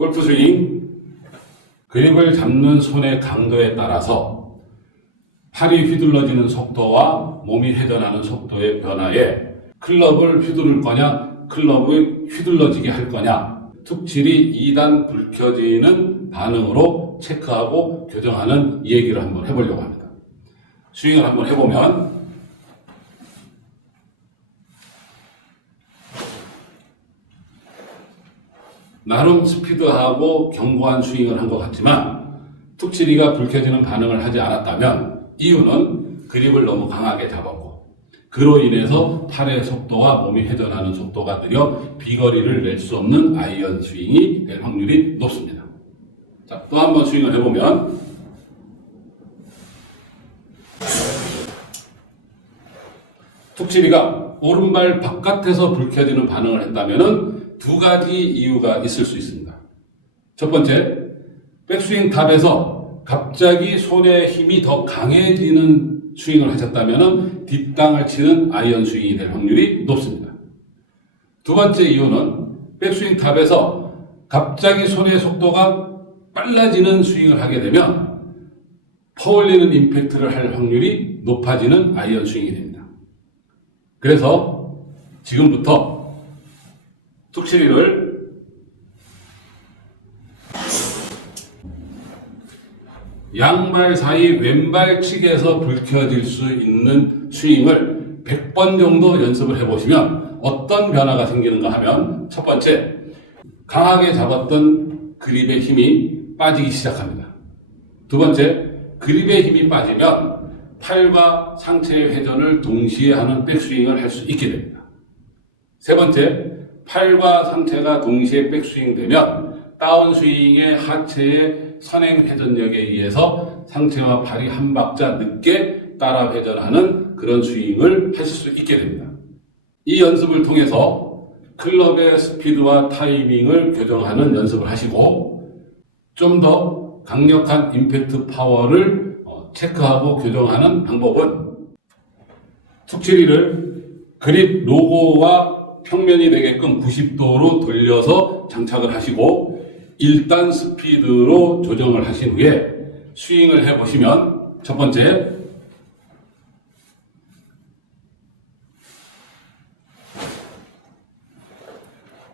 골프 스윙 그립을 잡는 손의 강도에 따라서 팔이 휘둘러지는 속도와 몸이 회전하는 속도의 변화에 클럽을 휘두를 거냐 클럽을 휘둘러지게 할 거냐 툭칠이 2단 불 켜지는 반응으로 체크하고 교정하는 이 얘기를 한번 해보려고 합니다. 스윙을 한번 해보면 나름 스피드하고 견고한 스윙을 한 것 같지만 툭치리가 불 켜지는 반응을 하지 않았다면 이유는 그립을 너무 강하게 잡았고 그로 인해서 팔의 속도와 몸이 회전하는 속도가 느려 비거리를 낼 수 없는 아이언 스윙이 될 확률이 높습니다. 자, 또 한 번 스윙을 해보면 툭치리가 오른발 바깥에서 불 켜지는 반응을 했다면 두 가지 이유가 있을 수 있습니다. 첫 번째, 백스윙 탑에서 갑자기 손의 힘이 더 강해지는 스윙을 하셨다면 뒷땅을 치는 아이언 스윙이 될 확률이 높습니다. 두 번째 이유는 백스윙 탑에서 갑자기 손의 속도가 빨라지는 스윙을 하게 되면 퍼올리는 임팩트를 할 확률이 높아지는 아이언 스윙이 됩니다. 그래서 지금부터 툭치리를 양발 사이 왼발 측에서 불켜질 수 있는 스윙을 100번 정도 연습을 해보시면 어떤 변화가 생기는가 하면 첫 번째, 강하게 잡았던 그립의 힘이 빠지기 시작합니다. 두 번째, 그립의 힘이 빠지면 팔과 상체의 회전을 동시에 하는 백스윙을 할 수 있게 됩니다. 세 번째, 팔과 상체가 동시에 백스윙 되면 다운스윙의 하체의 선행 회전력에 의해서 상체와 팔이 한 박자 늦게 따라 회전하는 그런 스윙을 하실 수 있게 됩니다. 이 연습을 통해서 클럽의 스피드와 타이밍을 교정하는 연습을 하시고 좀 더 강력한 임팩트 파워를 어, 체크하고 교정하는 방법은 툭치리를 그립 로고와 평면이 되게끔 90도로 돌려서 장착을 하시고 1단 스피드로 조정을 하신 후에 스윙을 해보시면 첫 번째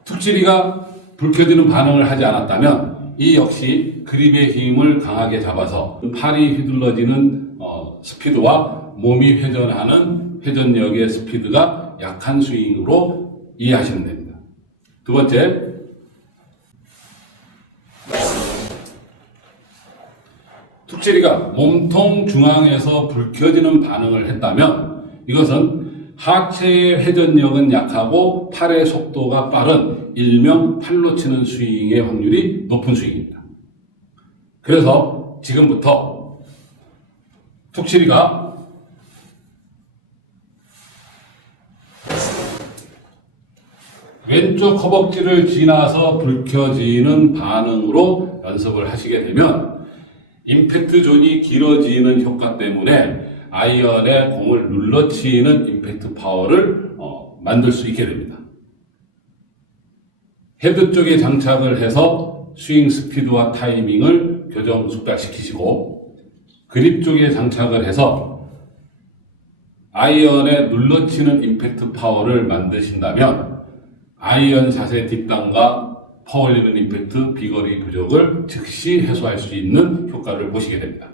툭치리가 불 켜지는 반응을 하지 않았다면 이 역시 그립의 힘을 강하게 잡아서 팔이 휘둘러지는 어, 스피드와 몸이 회전하는 회전력의 스피드가 약한 스윙으로 이해하시면 됩니다. 두 번째, 툭치리가 몸통 중앙에서 불 켜지는 반응을 했다면 이것은 하체의 회전력은 약하고 팔의 속도가 빠른 일명 팔로 치는 스윙의 확률이 높은 스윙입니다. 그래서 지금부터 툭치리가 왼쪽 허벅지를 지나서 불 켜지는 반응으로 연습을 하시게 되면 임팩트 존이 길어지는 효과 때문에 아이언에 공을 눌러치는 임팩트 파워를 어, 만들 수 있게 됩니다. 헤드 쪽에 장착을 해서 스윙 스피드와 타이밍을 교정 숙달시키시고 그립 쪽에 장착을 해서 아이언에 눌러치는 임팩트 파워를 만드신다면 아이언 샷의 뒷땅과 퍼올리는 임팩트 비거리 부족을 즉시 해소할 수 있는 효과를 보시게 됩니다.